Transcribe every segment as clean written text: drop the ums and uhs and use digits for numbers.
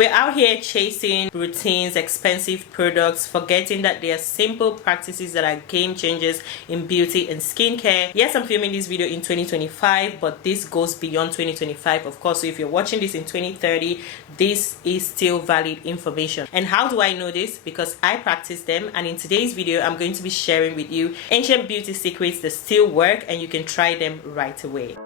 We're out here chasing routines, expensive products, forgetting that there are simple practices that are game changers in beauty and skincare. Yes, I'm filming this video in 2025, but this goes beyond 2025, of course. So if you're watching this in 2030, this is still valid information. And how do I know this? Because I practice them, and in today's video, I'm going to be sharing with you ancient beauty secrets that still work and you can try them right away.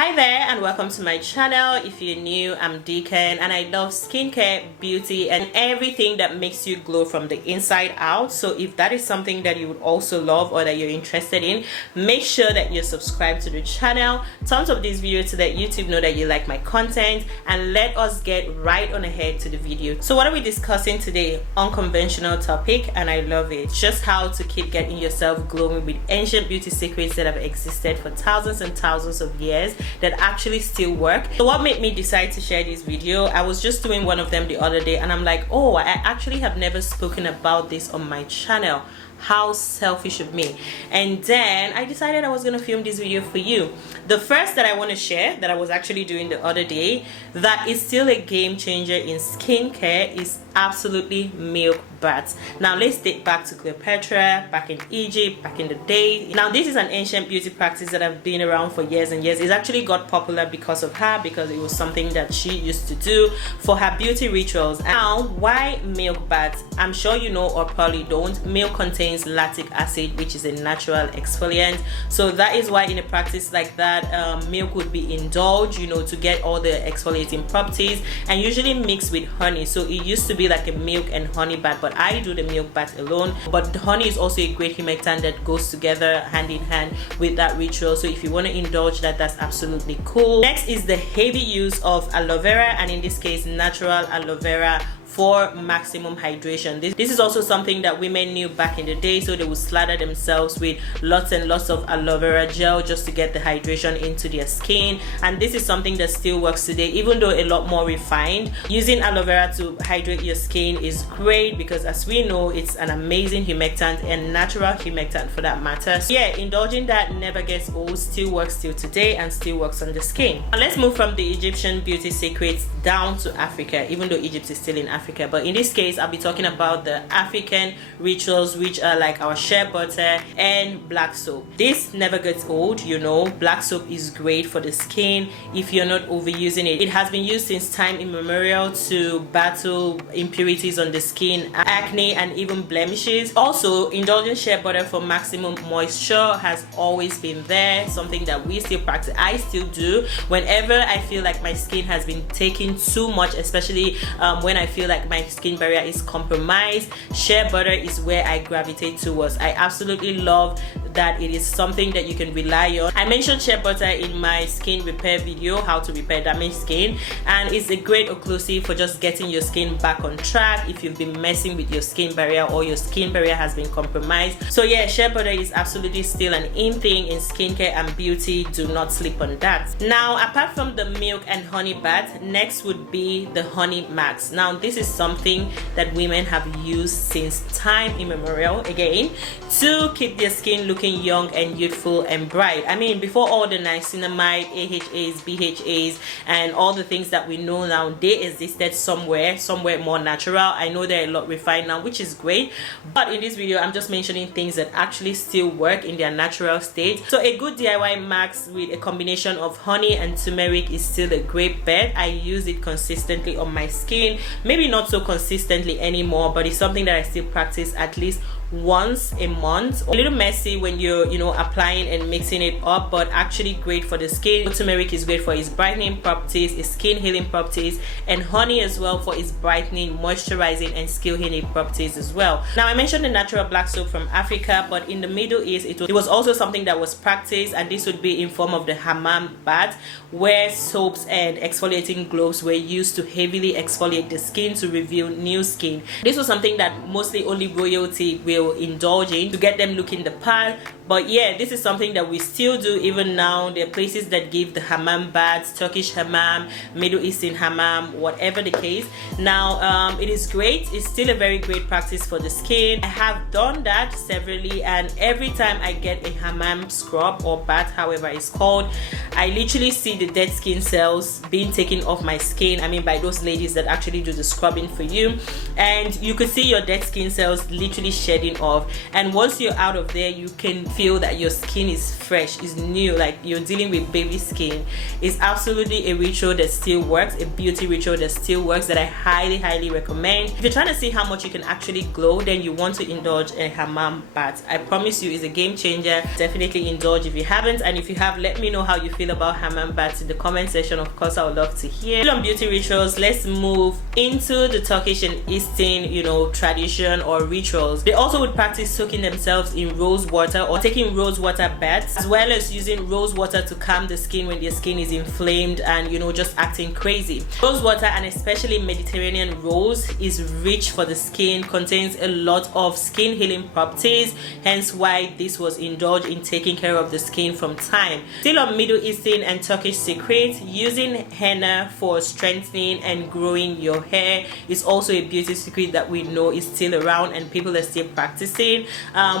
Hi there and welcome to my channel. If you're new, I'm Deacon and I love skincare, beauty and everything that makes you glow from the inside out. So if that is something that you would also love or that you're interested in, make sure that you're subscribed to the channel. Thumbs up this video to let YouTube know that you like my content, and let us get right on ahead to the video. So what are we discussing today? Unconventional topic, and I love it. Just how to keep getting yourself glowing with ancient beauty secrets that have existed for thousands and thousands of years that actually still work. So what made me decide to share this video? I was just doing one of them the other day and I'm like, oh, I actually have never spoken about this on my channel. How selfish of me. And then I decided I was going to film this video for you. The first that I want to share, that I was actually doing the other day, that is still a game changer in skincare, is absolutely milk baths. Now let's date back to Cleopatra, back in Egypt, back in the day. Now this is an ancient beauty practice that have been around for years and years. It actually got popular because of her, because it was something that she used to do for her beauty rituals. Now, why milk baths? I'm sure you know or probably don't. Milk contains lactic acid, which is a natural exfoliant. So that is why in a practice like that, milk would be indulged, you know, to get all the exfoliating properties, and usually mixed with honey. So it used to be like a milk and honey bath, but I do the milk bath alone. But the honey is also a great humectant that goes together hand in hand with that ritual. So if you want to indulge that, that's absolutely cool. Next is the heavy use of aloe vera, and in this case natural aloe vera, for maximum hydration. This is also something that women knew back in the day, so they would slather themselves with lots and lots of aloe vera gel just to get the hydration into their skin. And this is something that still works today, even though a lot more refined. Using aloe vera to hydrate your skin is great because, as we know, it's an amazing humectant and natural humectant for that matter. So yeah, indulging that never gets old, still works till today and still works on the skin. Now let's move from the Egyptian beauty secrets down to Africa, even though Egypt is still in Africa. But in this case, I'll be talking about the African rituals, which are like our shea butter and black soap. This never gets old, you know. Black soap is great for the skin if you're not overusing it. It has been used since time immemorial to battle impurities on the skin, acne and even blemishes. Also, indulging shea butter for maximum moisture has always been there, something that we still practice. I still do whenever I feel like my skin has been taking too much, especially when I feel like my skin barrier is compromised. Shea butter is where I gravitate towards. I absolutely love that it is something that you can rely on. I mentioned shea butter in my skin repair video, how to repair damaged skin, and it's a great occlusive for just getting your skin back on track if you've been messing with your skin barrier or your skin barrier has been compromised. So yeah, shea butter is absolutely still an in thing in skincare and beauty. Do not sleep on that. Now, apart from the milk and honey bath, next would be the honey mask. Now this is something that women have used since time immemorial, again, to keep their skin looking young and youthful and bright. I mean, before all the niacinamide, AHAs, BHAs and all the things that we know now, they existed somewhere more natural. I know they're a lot refined now, which is great, but in this video I'm just mentioning things that actually still work in their natural state. So a good DIY mask with a combination of honey and turmeric is still a great bet. I use it consistently on my skin, maybe not so consistently anymore, but it's something that I still practice at least once a month. A little messy when you're, you know, applying and mixing it up, but actually great for the skin. Turmeric is great for its brightening properties, its skin healing properties, and honey as well for its brightening, moisturizing and skin healing properties as well. Now I mentioned the natural black soap from Africa, but in the Middle East it was also something that was practiced, and this would be in form of the hammam bath, where soaps and exfoliating gloves were used to heavily exfoliate the skin to reveal new skin. This was something that mostly only royalty will indulge in to get them looking the part, But yeah, this is something that we still do even now. There are places that give the hammam baths, Turkish hammam, Middle Eastern hammam, whatever the case. Now it is great. It's still a very great practice for the skin. I have done that severally, and every time I get a hammam scrub or bath, however it's called, I literally see the dead skin cells being taken off my skin. I mean, by those ladies that actually do the scrubbing for you, and you could see your dead skin cells literally shedding off. And once you're out of there, you can feel that your skin is fresh, is new, like you're dealing with baby skin. It's absolutely a ritual that still works, a beauty ritual that still works, that I highly recommend. If you're trying to see how much you can actually glow, then you want to indulge a hammam bath. I promise you, it's a game changer. Definitely indulge if you haven't, and if you have, let me know how you feel about hammam baths in the comment section. Of course, I would love to hear. Still on beauty rituals, let's move into the Turkish and Eastern, you know, tradition or rituals. They also would practice soaking themselves in rose water or taking rose water baths, as well as using rose water to calm the skin when their skin is inflamed and, you know, just acting crazy. Rose water, and especially Mediterranean rose, is rich for the skin, contains a lot of skin healing properties, hence why this was indulged in taking care of the skin from time. Still on Middle Eastern and Turkish secrets, using henna for strengthening and growing your hair is also a beauty secret that we know is still around and people are still practicing.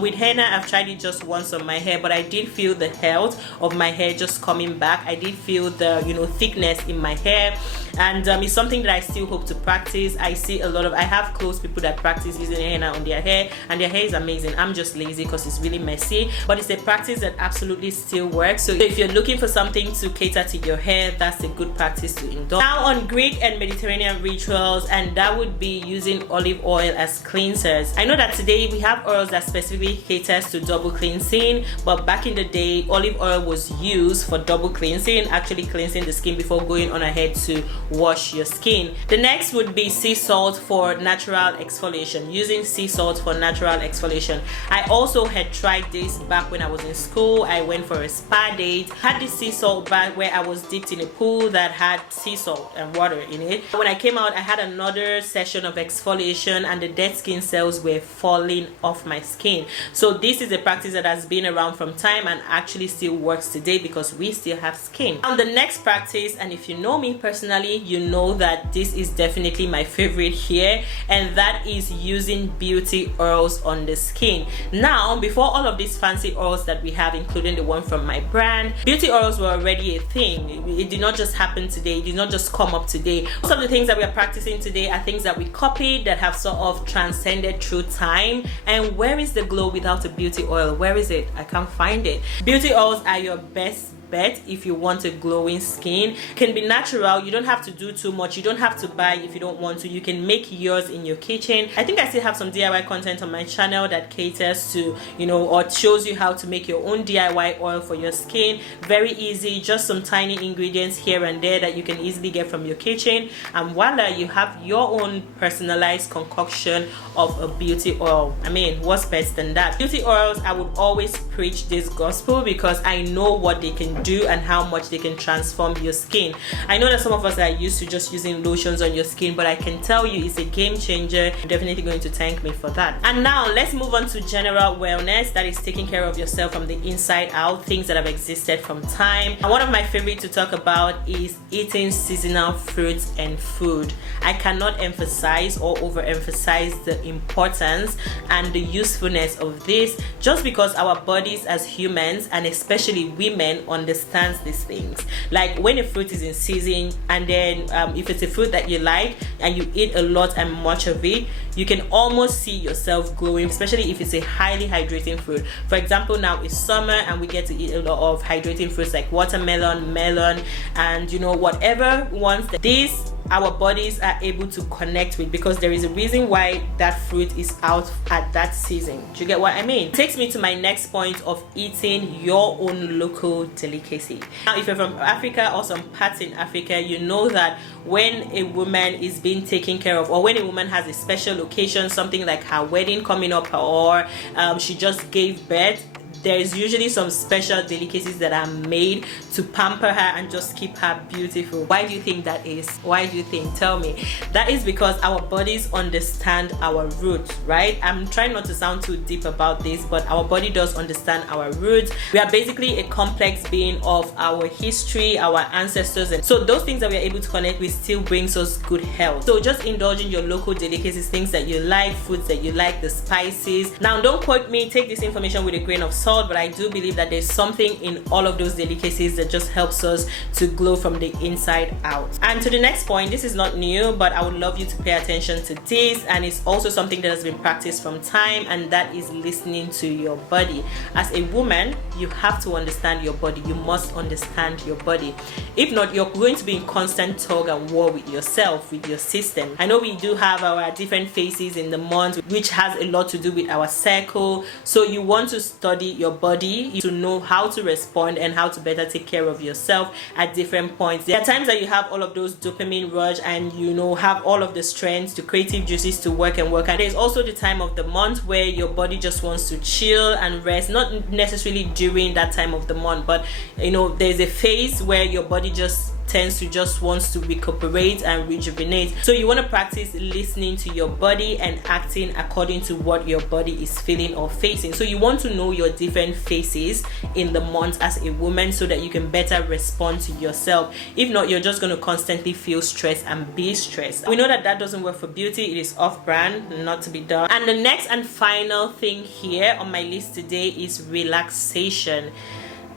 With henna, I've tried it just once on my hair, but I did feel the health of my hair just coming back. I did feel the, you know, thickness in my hair, and it's something that I still hope to practice. I see a lot of, I have close people that practice using henna on their hair, and their hair is amazing. I'm just lazy because it's really messy, but it's a practice that absolutely still works. So if you're looking for something to cater to your hair, that's a good practice to indulge. Now on Greek and Mediterranean rituals, and that would be using olive oil as cleansers. I know that today we have oils that specifically caters to double cleansing, but back in the day, olive oil was used for double cleansing, actually cleansing the skin before going on ahead to wash your skin. The next would be sea salt for natural exfoliation, using sea salt for natural exfoliation. I also had tried this back when I was in school. I went for a spa date, had this sea salt bath where I was dipped in a pool that had sea salt and water in it. When I came out, I had another session of exfoliation and the dead skin cells were falling off my skin. So this is a practice that has been around from time and actually still works today because we still have skin. And the next practice, and if you know me personally, you know that this is definitely my favorite here, and that is using beauty oils on the skin. Now, before all of these fancy oils that we have, including the one from my brand, beauty oils were already a thing. It did not just happen today, it did not just come up today. Most of the things that we are practicing today are things that we copied, that have sort of transcended through time. And where is the glow without a beauty oil? Where is it? I can't find it. Beauty oils are your best bet if you want a glowing skin. It can be natural. You don't have to do too much. You don't have to buy if you don't want to. You can make yours in your kitchen. I think I still have some DIY content on my channel that caters to, you know, or shows you how to make your own DIY oil for your skin. Very easy, just some tiny ingredients here and there that you can easily get from your kitchen, and voila, you have your own personalized concoction of a beauty oil. I mean, what's best than that? Beauty oils, I would always preach this gospel because I know what they can do and how much they can transform your skin. I know that some of us are used to just using lotions on your skin, but I can tell you it's a game changer. You're definitely going to thank me for that. And now let's move on to general wellness, that is taking care of yourself from the inside out, things that have existed from time. And one of my favorite to talk about is eating seasonal fruits and food. I cannot emphasize or overemphasize the importance and the usefulness of this, just because our bodies as humans, and especially women, understands these things. Like when a fruit is in season, and then if it's a fruit that you like and you eat a lot and much of it, you can almost see yourself glowing, especially if it's a highly hydrating fruit. For example, now it's summer and we get to eat a lot of hydrating fruits like watermelon, melon, and you know, whatever ones that these our bodies are able to connect with, because there is a reason why that fruit is out at that season. Do you get what I mean? It takes me to my next point of eating your own local delicacy. Now, if you're from Africa or some parts in Africa, you know that when a woman is being taken care of, or when a woman has a special occasion, something like her wedding coming up, or she just gave birth, there's usually some special delicacies that are made to pamper her and just keep her beautiful. Why do you think that is? Why do you think? Tell me. That is because our bodies understand our roots, right? I'm trying not to sound too deep about this, but our body does understand our roots. We are basically a complex being of our history, our ancestors, and so those things that we are able to connect with still brings us good health. So just indulge in your local delicacies, things that you like, foods that you like, the spices. Now don't quote me, take this information with a grain of salt, but I do believe that there's something in all of those delicacies that just helps us to glow from the inside out. And to the next point, this is not new, but I would love you to pay attention to this, and it's also something that has been practiced from time, and that is listening to your body. As a woman, you have to understand your body. You must understand your body. If not, you're going to be in constant tug and war with yourself, with your system. I know we do have our different phases in the month, which has a lot to do with our cycle. So you want to study your body to know how to respond and how to better take care of yourself at different points. There are times that you have all of those dopamine rush and have all of the strength, the creative juices to work, and there's also the time of the month where your body just wants to chill and rest. Not necessarily during that time of the month, but there's a phase where your body just tends to just wants to recuperate and rejuvenate. So you want to practice listening to your body and acting according to what your body is feeling or facing. So you want to know your different phases in the month as a woman so that you can better respond to yourself. If not, you're just going to constantly feel stressed and be stressed. We know that that doesn't work for beauty. It is off-brand, not to be done. And the next and final thing here on my list today is relaxation.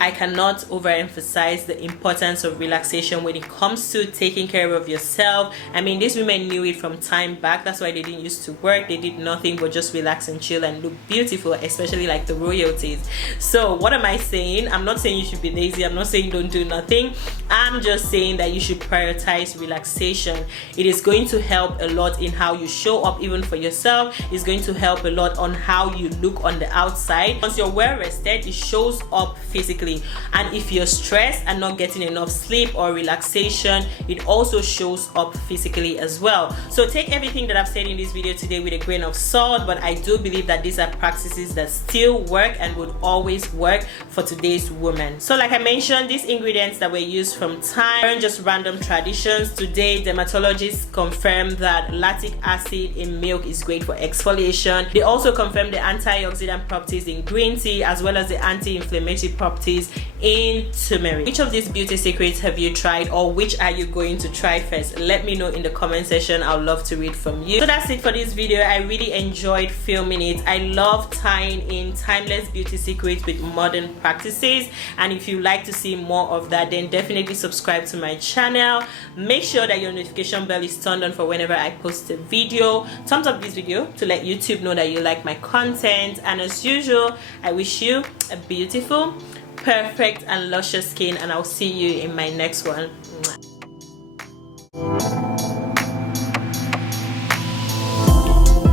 I cannot overemphasize the importance of relaxation when it comes to taking care of yourself. I mean, these women knew it from time back. That's why they didn't used to work. They did nothing but just relax and chill and look beautiful, especially like the royalties. So what am I saying? I'm not saying you should be lazy. I'm not saying don't do nothing. I'm just saying that you should prioritize relaxation. It is going to help a lot in how you show up even for yourself. It's going to help a lot on how you look on the outside. Once you're well rested, it shows up physically. And if you're stressed and not getting enough sleep or relaxation, it also shows up physically as well. So take everything that I've said in this video today with a grain of salt, but I do believe that these are practices that still work and would always work for today's woman. So like I mentioned, these ingredients that were used from time aren't just random traditions. Today, dermatologists confirm that lactic acid in milk is great for exfoliation. They also confirm the antioxidant properties in green tea as well as the anti-inflammatory properties in turmeric. Which of these beauty secrets have you tried, or which are you going to try first? Let me know in the comment section. I'd love to read from you. So that's it for this video. I really enjoyed filming it. I love tying in timeless beauty secrets with modern practices, and if you like to see more of that, then definitely subscribe to my channel. Make sure that your notification bell is turned on for whenever I post a video. Thumbs up this video to let YouTube know that you like my content, and as usual, I wish you a beautiful, perfect and luscious skin, and I'll see you in my next one.